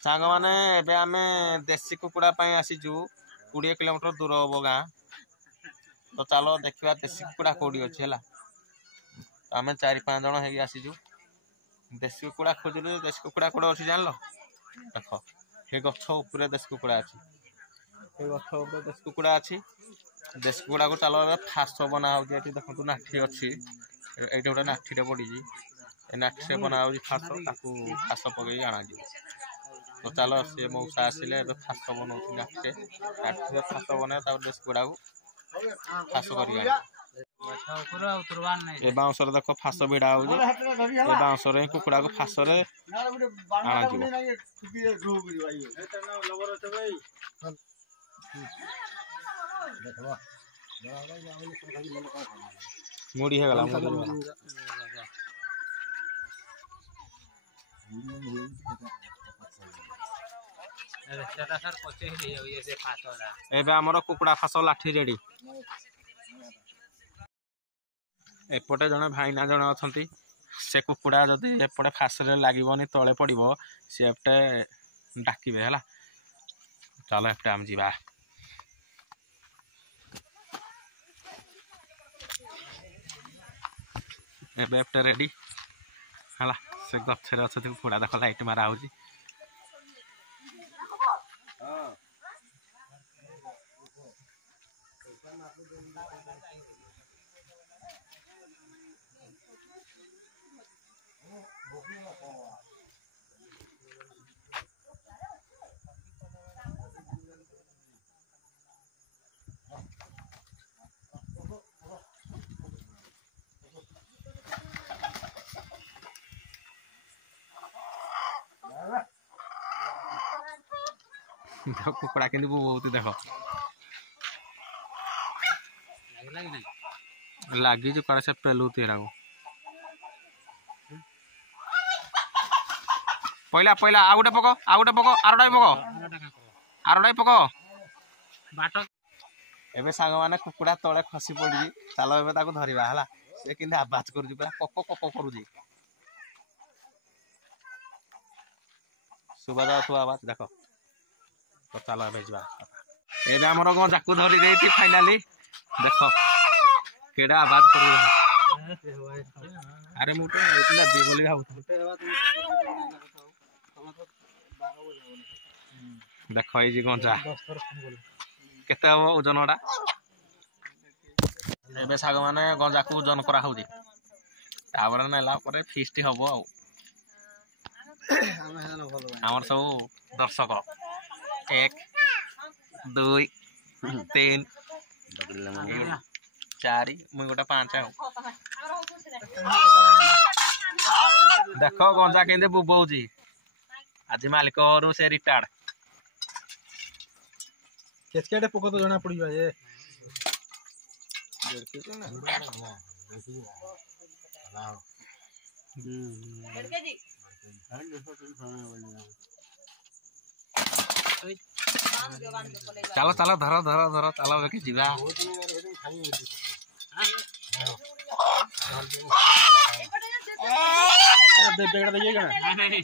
सांग माने एबे आमे देसी कुकुड़ा पाई आसीजु 20 किलोमीटर दूर हबो गाँ तो चलो देखिबा देसी कुकुड़ा कोडी अछि हला आमे 4-5 जण हेगी आसीजु देसी कुकुड़ा खोजलु देसी कुकुड़ा कोड अछि जानलो देखो हे गछ ऊपर देसी कुकुड़ा अछि हे गछ ऊपर देसी कुकुड़ा अछि देसी कुकुड़ा को चलो फास बना हो जे देखो नाठी अछि एटा गोटे नाठीटे पड़ी ए नाठी से बना हो फास ताकू फास पगई आना जी तो चलो से मौसा आसिले फास बनाऊँ नाठीटे फास बना देसी कुकुड़ा को फास कर ए बाउंसर देखो फास भिड़ा हो ए बाउंसर कुकुड़ा को फास रे आना मुड़ी है गला एबे हमर कुकुड़ा फास लाठी रेडी एपटे जने भाईना जने अछंती से कुकुड़ा जदि एपटे फास रे लागिबनी तळे पड़िबो से एपटे डाकिबे हला चलो एपटे हम जीवा एबे एपटे रेडी हला से गछरे अछंती कुकुड़ा देख लाइट मारा होजी कुकुड़ा के बहुत देख लगी जो कौन से पेलू तेरा पहला पहला आ गोटे पको आरोडाई पको एबे सांग माने कुकुड़ा तळे खसी पड़ी चलो एबे ताको धरिबा हला से किंदे आवाज करू पूरा कको कको करू सुबह जाऊ आवाज देखो तो चलो भेजवा एबे हमर गो जाकू धरि देती फाइनली देखो केडा आवाज करू अरे मुटे इतना दे बोली हाउ देखो ए जी गंजा केते हो ओजनडा एबे साग माने गंजा को ओजन करा होजी तावर नेला परे फीस्ट हबो आ हमर सब दर्शक 1 2 3 4 मुई गोटा 5 देखो गंजा केंदे बुबौजी आज मालिक रो से रिटार्ड केचकेटे पोको तो जना पड़िबा जे चलो चलो धरो धरो धरो चलो बेके जीवा दे बेगड़ा दे गना नहीं